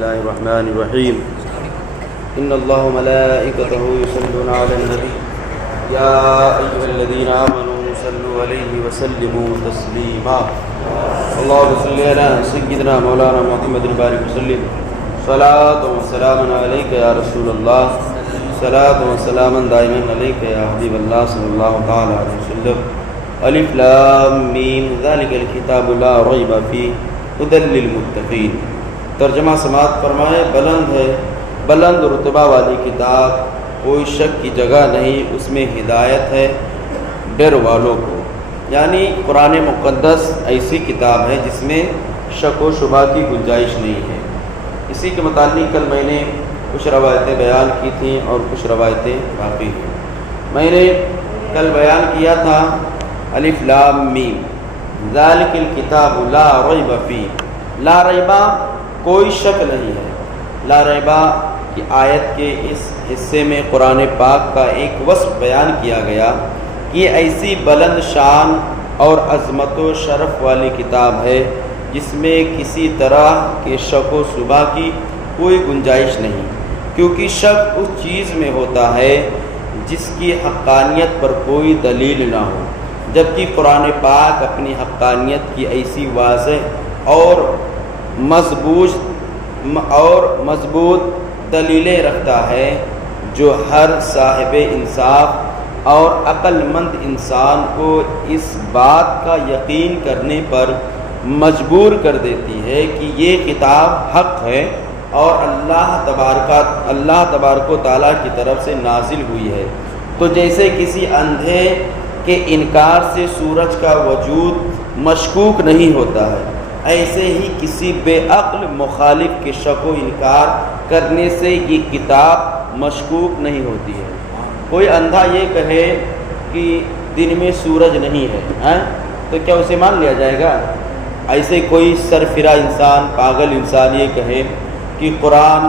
الله الرحمن الرحيم إن الله وملائكته يصلون على النبي يا أيها الذين آمنوا صلوا عليه وسلموا تسليما اللهم صل على سيدنا مولانا محمد بارك وسلم صلاة وسلام عليك يا رسول الله صلاة وسلام دائما عليك يا حبيب الله صلى الله تعالى عليه وسلم الف لام میم ذلک الکتاب لا ریب فیہ ھدی للمتقین۔ ترجمہ سماعت فرمائے، بلند ہے، بلند رتبہ والی کتاب، کوئی شک کی جگہ نہیں، اس میں ہدایت ہے ڈر والوں کو۔ یعنی قرآن مقدس ایسی کتاب ہے جس میں شک و شبہ کی گنجائش نہیں ہے۔ اسی کے متعلق کل میں نے کچھ روایتیں بیان کی تھیں اور کچھ روایتیں باقی ہیں۔ میں نے کل بیان کیا تھا الف لام میم ذالک الکتاب لا ریب فیہ، لا ریبہ کوئی شک نہیں ہے۔ لا ریبہ کی آیت کے اس حصے میں قرآن پاک کا ایک وصف بیان کیا گیا کہ یہ ایسی بلند شان اور عظمت و شرف والی کتاب ہے جس میں کسی طرح کے شک و شبہ کی کوئی گنجائش نہیں، کیونکہ شک اس چیز میں ہوتا ہے جس کی حقانیت پر کوئی دلیل نہ ہو، جبکہ قرآن پاک اپنی حقانیت کی ایسی واضح اور مضبوط دلیلیں رکھتا ہے جو ہر صاحب انصاف اور عقل مند انسان کو اس بات کا یقین کرنے پر مجبور کر دیتی ہے کہ یہ کتاب حق ہے اور اللہ تبارک و تعالیٰ کی طرف سے نازل ہوئی ہے۔ تو جیسے کسی اندھے کے انکار سے سورج کا وجود مشکوک نہیں ہوتا ہے، ایسے ہی کسی بے عقل مخالف کے شک و انکار کرنے سے یہ کتاب مشکوک نہیں ہوتی ہے۔ کوئی اندھا یہ کہے کہ دن میں سورج نہیں ہے تو کیا اسے مان لیا جائے گا؟ ایسے کوئی سرفرا انسان، پاگل انسان یہ کہے کہ قرآن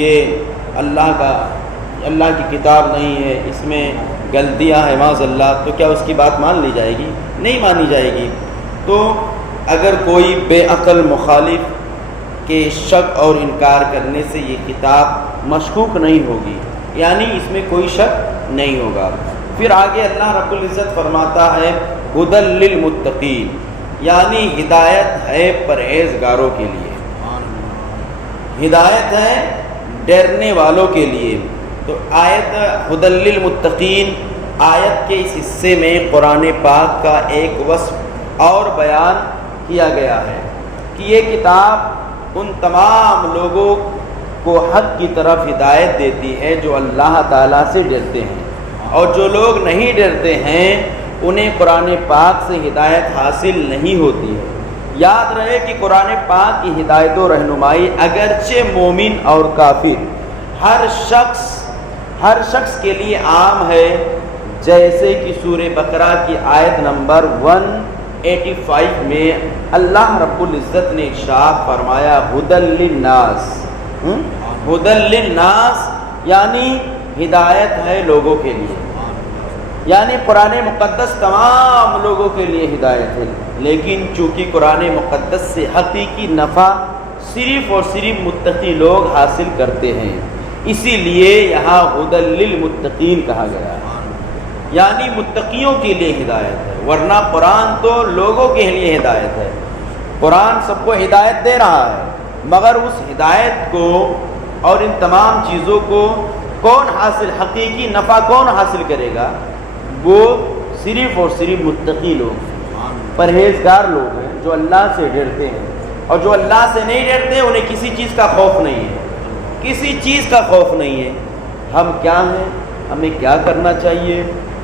یہ اللہ کی کتاب نہیں ہے، اس میں غلطیاں ہیں معاذ اللہ، تو کیا اس کی بات مان لی جائے گی؟ نہیں مانی جائے گی۔ تو اگر کوئی بے عقل مخالف کے شک اور انکار کرنے سے یہ کتاب مشکوک نہیں ہوگی، یعنی اس میں کوئی شک نہیں ہوگا۔ پھر آگے اللہ رب العزت فرماتا ہے ھدی للمتقین، یعنی ہدایت ہے پرہیزگاروں کے لیے، ہدایت ہے ڈرنے والوں کے لیے۔ تو آیت ھدی للمتقین آیت کے اس حصے میں قرآن پاک کا ایک وصف اور بیان کیا گیا ہے کہ یہ کتاب ان تمام لوگوں کو حق کی طرف ہدایت دیتی ہے جو اللہ تعالیٰ سے ڈرتے ہیں، اور جو لوگ نہیں ڈرتے ہیں انہیں قرآن پاک سے ہدایت حاصل نہیں ہوتی ہے۔ یاد رہے کہ قرآن پاک کی ہدایت و رہنمائی اگرچہ مومن اور کافر ہر شخص کے لیے عام ہے، جیسے کہ سورہ بقرہ کی آیت نمبر 185 میں اللہ رب العزت نے ارشاد فرمایا ھدی للناس، ھدی للناس یعنی ہدایت ہے لوگوں کے لیے، یعنی قرآن مقدس تمام لوگوں کے لیے ہدایت ہے، لیکن چونکہ قرآن مقدس سے حقیقی نفع صرف اور صرف متقی لوگ حاصل کرتے ہیں، اسی لیے یہاں ھدی للمتقین کہا گیا ہے، یعنی متقیوں کے لیے ہدایت ہے، ورنہ قرآن تو لوگوں کے لیے ہدایت ہے۔ قرآن سب کو ہدایت دے رہا ہے، مگر اس ہدایت کو اور ان تمام چیزوں کو حقیقی نفع کون حاصل کرے گا؟ وہ صرف اور صرف متقی لوگ ہیں، پرہیزگار لوگ ہیں جو اللہ سے ڈرتے ہیں، اور جو اللہ سے نہیں ڈرتے انہیں کسی چیز کا خوف نہیں ہے، کسی چیز کا خوف نہیں ہے۔ ہم کیا ہیں، ہمیں کیا کرنا چاہیے،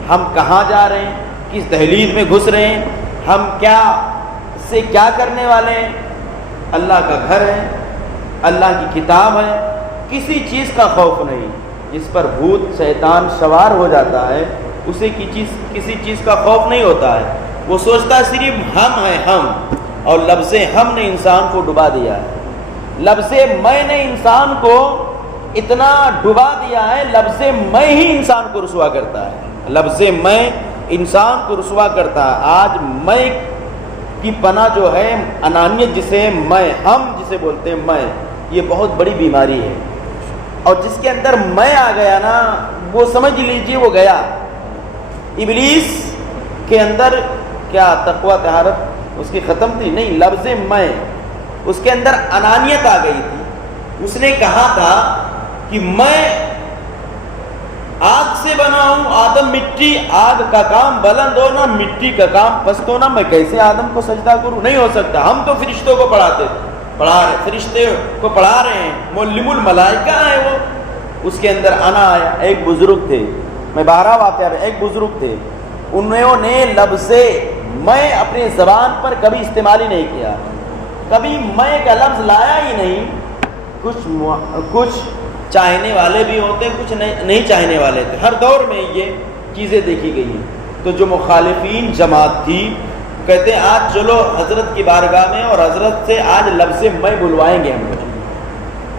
ہم کہاں جا رہے ہیں، کس دہلیز میں گھس رہے ہیں، ہم کیا کرنے والے ہیں، اللہ کا گھر ہے، اللہ کی کتاب ہے، کسی چیز کا خوف نہیں۔ جس پر بھوت شیطان سوار ہو جاتا ہے اسے کسی چیز کا خوف نہیں ہوتا ہے، وہ سوچتا صرف ہم ہیں، ہم، اور لفظ ہم نے انسان کو ڈبا دیا ہے، لفظ میں نے انسان کو اتنا ڈبا دیا ہے، لفظ میں ہی انسان کو رسوا کرتا ہے، لفظ میں انسان کو رسوا کرتا ہے۔ آج میں کی پناہ جو ہے انانیت جسے میں، ہم جسے بولتے ہیں میں، یہ بہت بڑی بیماری ہے، اور جس کے اندر میں آ گیا نا وہ سمجھ لیجئے وہ گیا۔ ابلیس کے اندر کیا تقوی طہارت اس کی ختم تھی؟ نہیں، لفظ میں، اس کے اندر انانیت آ گئی تھی۔ اس نے کہا تھا کہ میں آگ سے بنا ہوں، آدم مٹی، آگ کا کام بلند ہونا، مٹی کا کام پست ہونا، میں کیسے آدم کو سجدہ کروں؟ نہیں ہو سکتا۔ ہم تو فرشتوں کو فرشتے کو پڑھا رہے ہیں، معلم الملائکہ ہے وہ۔ اس کے اندر انا آیا۔ ایک بزرگ تھے، میں 12 واقعہ، ایک بزرگ تھے، انہوں نے لفظ میں اپنے زبان پر کبھی استعمال ہی نہیں کیا، کبھی میں کا لفظ لایا ہی نہیں۔ کچھ چاہنے والے بھی ہوتے، کچھ نہیں چاہنے والے تھے، ہر دور میں یہ چیزیں دیکھی گئی ہیں۔ تو جو مخالفین جماعت تھی کہتے ہیں آج چلو حضرت کی بارگاہ میں اور حضرت سے آج لفظ میں بلوائیں گے ہم کو۔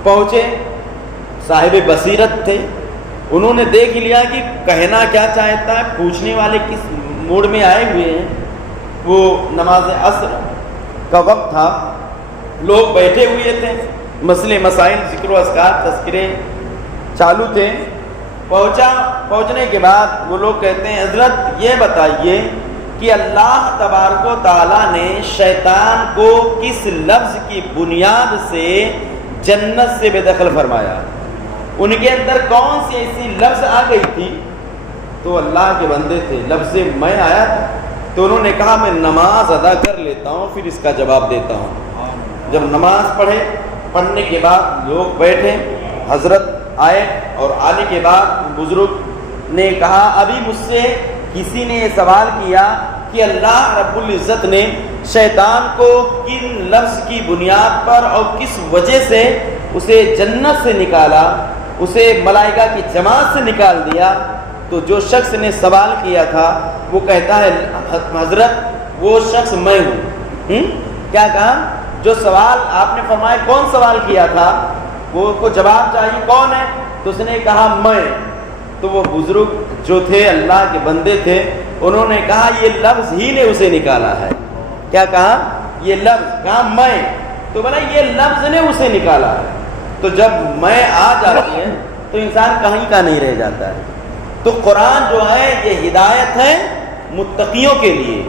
پہنچے، صاحب بصیرت تھے، انہوں نے دیکھ لیا کہ کہنا کیا چاہتا ہے، پوچھنے والے کس موڈ میں آئے ہوئے ہیں۔ وہ نماز عصر کا وقت تھا، لوگ بیٹھے ہوئے تھے، مسئلے مسائل ذکر و اذکار تذکرے چالو تھے۔ پہنچنے کے بعد وہ لوگ کہتے ہیں حضرت یہ بتائیے کہ اللہ تبارک و تعالیٰ نے شیطان کو کس لفظ کی بنیاد سے جنت سے بے دخل فرمایا؟ ان کے اندر کون سی ایسی لفظ آ گئی تھی؟ تو اللہ کے بندے تھے، لفظ میں آیا تھا، تو انہوں نے کہا میں نماز ادا کر لیتا ہوں پھر اس کا جواب دیتا ہوں۔ جب نماز پڑھنے کے بعد لوگ بیٹھے، حضرت آئے، اور آنے کے بعد بزرگ نے کہا ابھی مجھ سے کسی نے یہ سوال کیا کہ اللہ رب العزت نے شیطان کو کن لفظ کی بنیاد پر اور کس وجہ سے اسے جنت سے نکالا، اسے ملائکہ کی جماعت سے نکال دیا؟ تو جو شخص نے سوال کیا تھا وہ کہتا ہے حضرت وہ شخص میں ہوں۔ کیا کہا؟ جو سوال آپ نے فرمایا کون سوال کیا تھا، وہ کو جواب چاہیے کون ہے، تو اس نے کہا میں۔ تو وہ بزرگ جو تھے اللہ کے بندے تھے، انہوں نے کہا یہ لفظ ہی نے اسے نکالا ہے۔ کیا کہا؟ یہ لفظ، کہا میں، تو بولا یہ لفظ نے اسے نکالا ہے۔ تو جب میں آ جاتی ہے تو انسان کہیں کا نہیں رہ جاتا ہے۔ تو قرآن جو ہے یہ ہدایت ہے متقیوں کے لیے،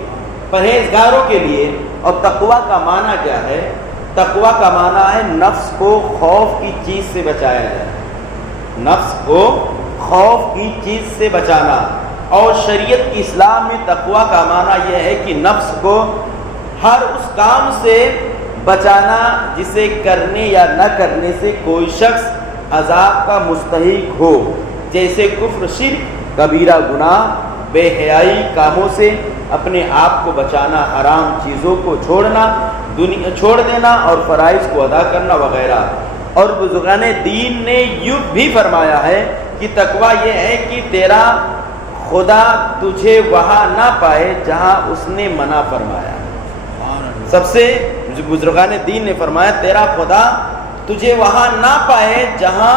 پرہیزگاروں کے لیے۔ اور تقویٰ کا معنی کیا ہے؟ تقویٰ کا معنی ہے نفس کو خوف کی چیز سے بچایا جائے، نفس کو خوف کی چیز سے بچانا۔ اور شریعت کی اسلام میں تقویٰ کا معنی یہ ہے کہ نفس کو ہر اس کام سے بچانا جسے کرنے یا نہ کرنے سے کوئی شخص عذاب کا مستحق ہو، جیسے کفر، شرک، کبیرہ گناہ، بے حیائی کاموں سے اپنے آپ کو بچانا، حرام چیزوں کو چھوڑ دینا اور فرائض کو ادا کرنا وغیرہ۔ اور بزرگان دین نے یوں بھی فرمایا ہے کہ تقویٰ یہ ہے کہ تیرا خدا تجھے وہاں نہ پائے جہاں اس نے منع فرمایا۔ سب سے بزرگان دین نے فرمایا تیرا خدا تجھے وہاں نہ پائے جہاں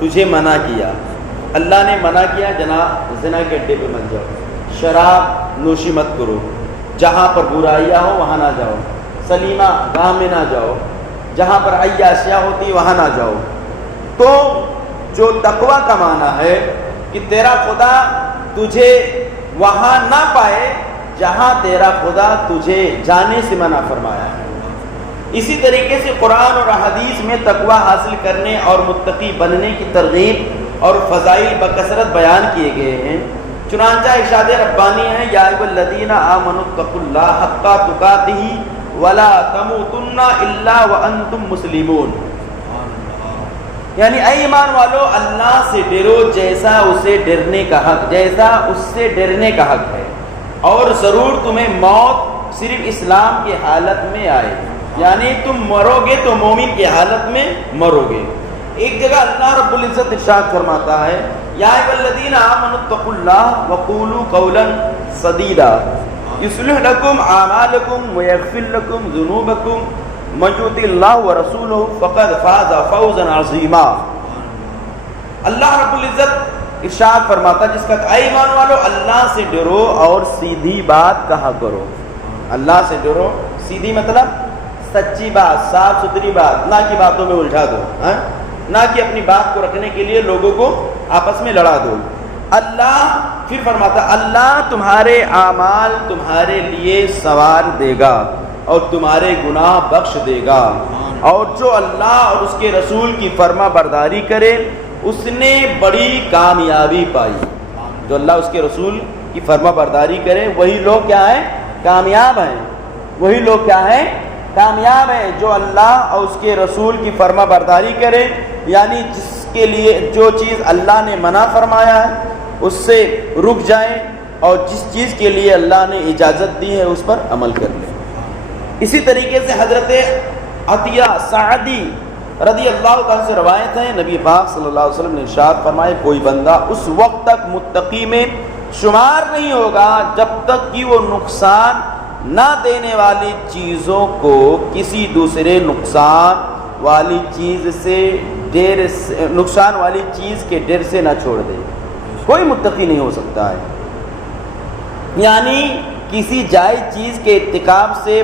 تجھے منع کیا۔ اللہ نے منع کیا جناب زنا کے اڈے پہ مت جاؤ، شراب نوشی مت کرو، جہاں پر برائیاں ہو وہاں نہ جاؤ، سلیمہ گاہ میں نہ جاؤ، جہاں پر عیاشیاں ہوتی وہاں نہ جاؤ۔ تو جو تقویٰ کا معنی ہے کہ تیرا خدا تجھے وہاں نہ پائے جہاں تیرا خدا تجھے جانے سے منع فرمایا ہے۔ اسی طریقے سے قرآن اور حدیث میں تقویٰ حاصل کرنے اور متقی بننے کی ترغیب اور فضائل بکثرت بیان کیے گئے ہیں۔ چنانچہ ارشاد ربانی ہے یا ایھا الذین آمنوا اتقوا اللہ حق تقاتہ ولا تموتن الا وانتم مسلمون، یعنی اے ایمان والو اللہ سے ڈرو جیسا اسے ڈرنے کا حق، جیسا اس سے ڈرنے کا حق ہے، اور ضرور تمہیں موت صرف اسلام کی حالت میں آئے، یعنی تم مرو گے تو مومن کی حالت میں مرو گے۔ ایک جگہ اللہ رب العزت ارشاد فرماتا ہے یا ایھا الذین آمنوا اتقوا اللہ وقولوا قولا سدیدا یصلح لکم اعمالکم ویغفر لکم ذنوبکم من یطع اللہ ورسولہ فقد فاز فوزا عظیما۔ اللہ رب العزت ارشاد فرماتا جس کا اے ایمان والو اللہ سے ڈرو اور سیدھی بات کہا کرو۔ اللہ سے ڈرو، سیدھی مطلب سچی بات، صاف ستھری بات، نہ کہ باتوں میں الجھا دو، نہ کہ اپنی بات کو رکھنے کے لیے لوگوں کو آپس میں لڑا دو۔ اللہ پھر فرماتا اللہ تمہارے اعمال تمہارے لیے سوار دے گا اور تمہارے گناہ بخش دے گا، اور جو اللہ اور اس کے رسول کی فرما برداری کرے اس نے بڑی کامیابی پائی۔ جو اللہ اس کے رسول کی فرما برداری کرے وہی لوگ کیا ہیں؟ کامیاب ہیں۔ وہی لوگ کیا ہیں؟ کامیاب ہیں جو اللہ اور اس کے رسول کی فرما برداری کرے، یعنی جس کے لیے جو چیز اللہ نے منع فرمایا ہے اس سے رک جائیں، اور جس چیز کے لیے اللہ نے اجازت دی ہے اس پر عمل کر لیں۔ اسی طریقے سے حضرت عطیہ سعدی رضی اللہ تعالیٰ سے روایت ہے، نبی پاک صلی اللہ علیہ وسلم نے ارشاد فرمائے کوئی بندہ اس وقت تک متقی میں شمار نہیں ہوگا جب تک کہ وہ نقصان نہ دینے والی چیزوں کو کسی دوسرے نقصان والی چیز کے ڈر سے نہ چھوڑ دے۔ کوئی متقی نہیں ہو سکتا ہے، یعنی کسی جائز چیز کے ارتکاب سے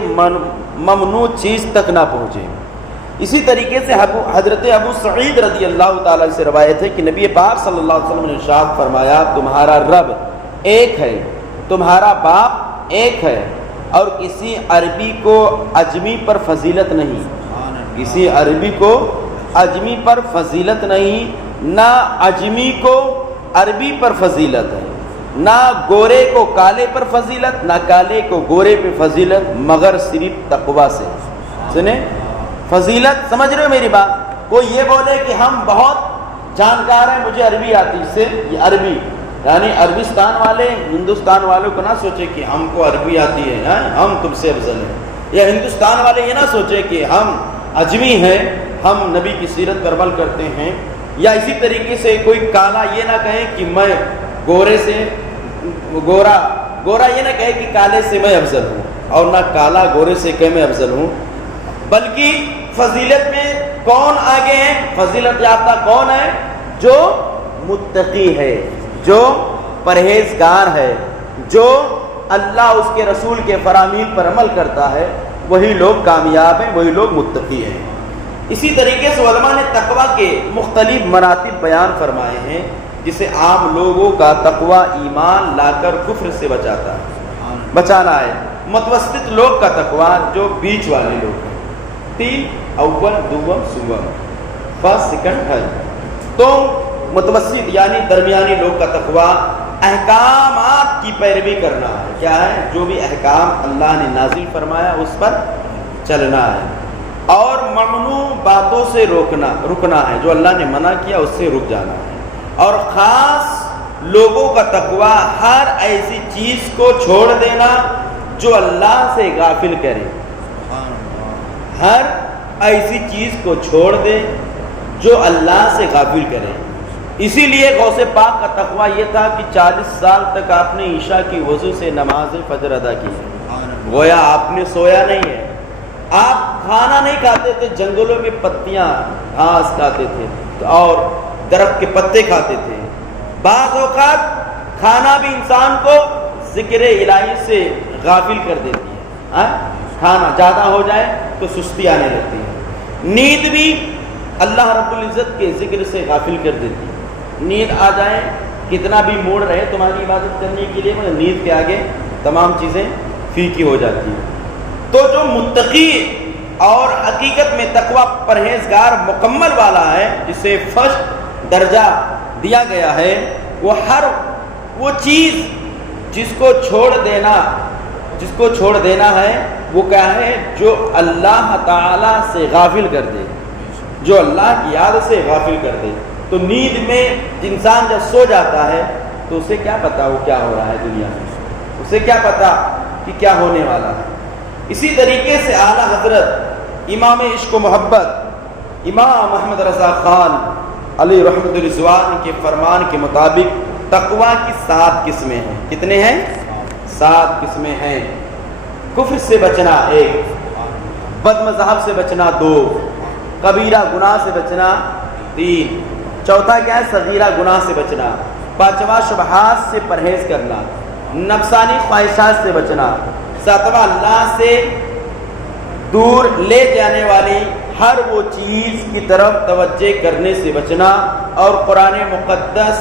ممنوع چیز تک نہ پہنچے۔ اسی طریقے سے حضرت ابو سعید رضی اللہ تعالیٰ سے روایت ہے کہ نبی پاک صلی اللہ علیہ وسلم نے ارشاد فرمایا تمہارا رب ایک ہے، تمہارا باپ ایک ہے، اور کسی عربی کو عجمی پر فضیلت نہیں، کسی عربی کو عجمی پر فضیلت نہیں، نہ عجمی کو عربی پر فضیلت ہے، نہ گورے کو کالے پر فضیلت، نہ کالے کو گورے پہ فضیلت، مگر صرف تقوی سے۔ سنیں فضیلت، سمجھ رہے ہو میری بات؟ کوئی یہ بولے کہ ہم بہت جانکار ہیں مجھے عربی آتی، اس سے یہ عربی یعنی عربستان والے ہندوستان والوں کو نہ سوچے کہ ہم کو عربی آتی ہے ہم تم سے افضل ہیں، یا ہندوستان والے یہ نہ سوچے کہ ہم عجمی ہیں ہم نبی کی سیرت پر عمل کرتے ہیں، یا اسی طریقے سے کوئی کالا یہ نہ کہے کہ میں گورے سے گورا یہ نہ کہے کہ کالے سے میں افضل ہوں، اور نہ کالا گورے سے کہ میں افضل ہوں، بلکہ فضیلت میں کون آگے ہے؟ فضیلت یافتہ کون ہے؟ جو متقی ہے، جو پرہیزگار ہے، جو اللہ اس کے رسول کے فرامین پر عمل کرتا ہے، وہی لوگ کامیاب ہیں، وہی لوگ متقی ہیں۔ اسی طریقے سے علماء نے تقوی کے مختلف مراتب بیان فرمائے ہیں، جسے عام لوگوں کا تقوی ایمان لا کر کفر سے بچانا ہے۔ متوسط لوگ کا تقوی جو بیچ والے لوگ ہیں، تین اول دوم سوم فرسٹ سیکنڈ تھرڈ، تو متوسط یعنی درمیانی لوگ کا تقوی احکامات کی پیروی کرنا ہے۔ کیا ہے؟ جو بھی احکام اللہ نے نازل فرمایا اس پر چلنا ہے، اور ممنوع باتوں سے رکنا ہے، جو اللہ نے منع کیا اس سے رک جانا ہے۔ اور خاص لوگوں کا تقوی ہر ایسی چیز کو چھوڑ دینا جو اللہ سے غافل کرے، ہر ایسی چیز کو چھوڑ دے جو اللہ سے غافل کرے۔ اسی لیے غوث پاک کا تقوی یہ تھا کہ 40 سال تک آپ نے عشاء کی وضو سے نماز فجر ادا کی ہے، گویا آپ نے سویا نہیں ہے۔ آپ کھانا نہیں کھاتے تھے، جنگلوں میں پتیاں گھاس کھاتے تھے اور درخت کے پتے کھاتے تھے۔ بعض اوقات کھانا بھی انسان کو ذکر الہی سے غافل کر دیتی ہے، کھانا زیادہ ہو جائے تو سستی آنے لگتی ہے۔ نیند بھی اللہ رب العزت کے ذکر سے غافل کر دیتی ہے۔ نیند آ جائے، کتنا بھی موڑ رہے تمہاری عبادت کرنے کے لیے، مگر نیند کے آگے تمام چیزیں فیکی ہو جاتی ہیں۔ تو جو متقی اور حقیقت میں تقوی پرہیزگار مکمل والا ہے، جسے فرسٹ درجہ دیا گیا ہے، وہ چیز جس کو چھوڑ دینا ہے وہ کیا ہے؟ جو اللہ تعالی سے غافل کر دے، جو اللہ کی یاد سے غافل کر دے۔ تو نیند میں انسان جب سو جاتا ہے تو اسے کیا پتا وہ کیا ہو رہا ہے دنیا میں، اسے کیا پتا کہ کیا ہونے والا ہے۔ اسی طریقے سے اعلیٰ حضرت امام عشق و محبت امام محمد رضا خان علی رحمۃ الرضوان کے فرمان کے مطابق تقوی کی 7 قسمیں ہیں۔ کتنے ہیں؟ 7 قسمیں ہیں۔ کفر سے بچنا 1، بد مذہب سے بچنا 2، کبیرہ گناہ سے بچنا 3، چوتھا کیا ہے؟ صغیرہ گناہ سے بچنا، 5واں شبہات سے پرہیز کرنا، نفسانی خواہشات سے بچنا، 7واں اللہ سے دور لے جانے والی ہر وہ چیز کی طرف توجہ کرنے سے بچنا، اور قرآن مقدس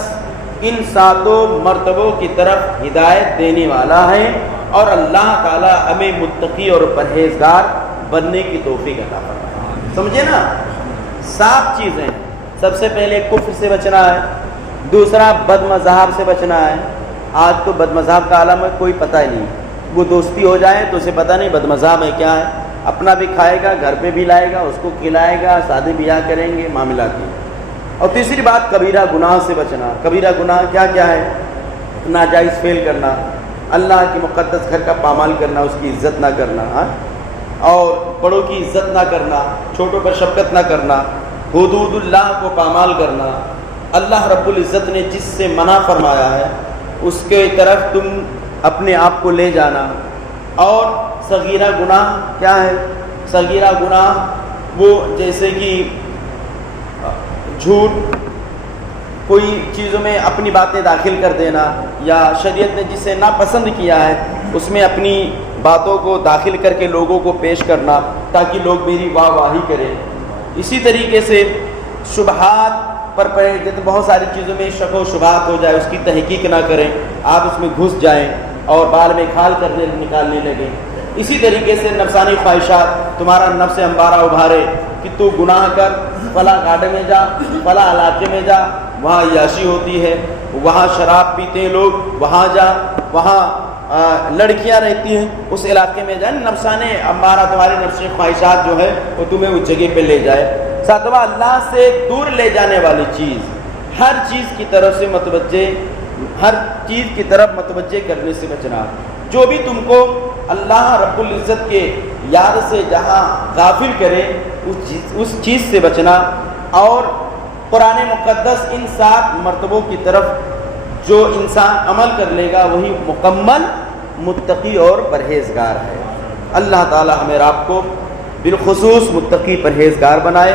ان 7 مرتبوں کی طرف ہدایت دینے والا ہے، اور اللہ تعالی ہمیں متقی اور پرہیزگار بننے کی توفیق عطا فرمائے۔ سمجھے نا، 7 چیزیں۔ سب سے پہلے کفر سے بچنا ہے، دوسرا بد مذہب سے بچنا ہے۔ آج تو بد مذہب کا عالم ہے، کوئی پتہ ہی نہیں، وہ دوستی ہو جائے تو اسے پتہ نہیں بد مذہب ہے کیا ہے، اپنا بھی کھائے گا، گھر پہ بھی لائے گا، اس کو کھلائے گا، شادی بیاہ کریں گے، معاملات کی۔ اور تیسری بات کبیرہ گناہ سے بچنا۔ کبیرہ گناہ کیا کیا ہے؟ ناجائز فعل کرنا، اللہ کی مقدس گھر کا پامال کرنا، اس کی عزت نہ کرنا، اور بڑوں کی عزت نہ کرنا، چھوٹوں پر شفقت نہ کرنا، حدود اللہ کو پامال کرنا، اللہ رب العزت نے جس سے منع فرمایا ہے اس کے طرف تم اپنے آپ کو لے جانا۔ اور صغیرہ گناہ کیا ہے؟ صغیرہ گناہ وہ جیسے کہ جھوٹ، کوئی چیزوں میں اپنی باتیں داخل کر دینا، یا شریعت نے جسے ناپسند کیا ہے اس میں اپنی باتوں کو داخل کر کے لوگوں کو پیش کرنا تاکہ لوگ میری واہ واہی کریں۔ اسی طریقے سے شبہات پر پڑے، جیسے بہت ساری چیزوں میں شک و شبہات ہو جائے، اس کی تحقیق نہ کریں، آپ اس میں گھس جائیں اور بال میں کھال کرنے نکالنے لگیں۔ اسی طریقے سے نفسانی خواہشات، تمہارا نفس امبارہ ابھارے کہ تو گناہ کر، فلاں گھاٹے میں جا، فلاں علاقے میں جا، وہاں عیاشی ہوتی ہے، وہاں شراب پیتے ہیں لوگ، وہاں جا، وہاں لڑکیاں رہتی ہیں، اس علاقے میں جا۔ نفسانی امبارہ، تمہاری نفسی خواہشات جو ہے وہ تمہیں اس جگہ پہ لے جائے۔ ساتواں، اللہ سے دور لے جانے والی چیز، ہر چیز کی طرف سے متوجہ، ہر چیز کی طرف متوجہ کرنے سے بچنا۔ جو بھی تم کو اللہ رب العزت کے یاد سے جہاں غافل کرے اس چیز سے بچنا۔ اور قرآن مقدس ان 7 مرتبوں کی طرف جو انسان عمل کر لے گا وہی مکمل متقی اور پرہیزگار ہے۔ اللہ تعالی ہمیں آپ کو بالخصوص متقی پرہیزگار بنائے۔